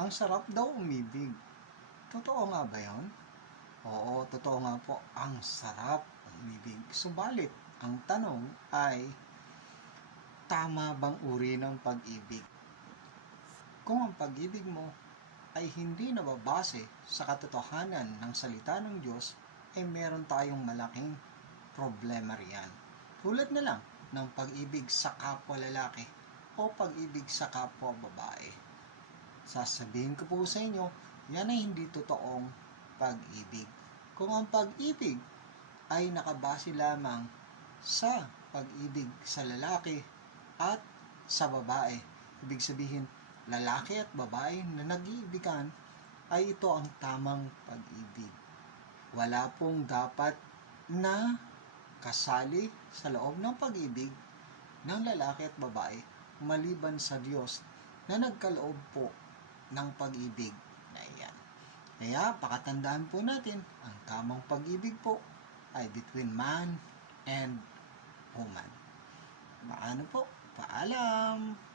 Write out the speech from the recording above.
Ang sarap daw umibig. Totoo nga ba yun? Oo, totoo nga po. Ang sarap umibig. Subalit, ang tanong ay, tama bang uri ng pag-ibig? Kung ang pag-ibig mo ay hindi nababase sa katotohanan ng salita ng Diyos, ay meron tayong malaking problema riyan. Tulad na lang ng pag-ibig sa kapwa lalaki o pag-ibig sa kapwa babae. Sasabihin ko po sa inyo, yan ay hindi totoong pag-ibig. Kung ang pag-ibig ay nakabase lamang sa pag-ibig sa lalaki at sa babae, ibig sabihin, lalaki at babae na nag-iibigan, ay ito ang tamang pag-ibig. Wala pong dapat na kasali sa loob ng pag-ibig ng lalaki at babae maliban sa Diyos na nagkaloob po ng pag-ibig na iyan. Kaya pakatandaan po natin, ang tamang pag-ibig po ay between man and woman. Paano po? Paalam!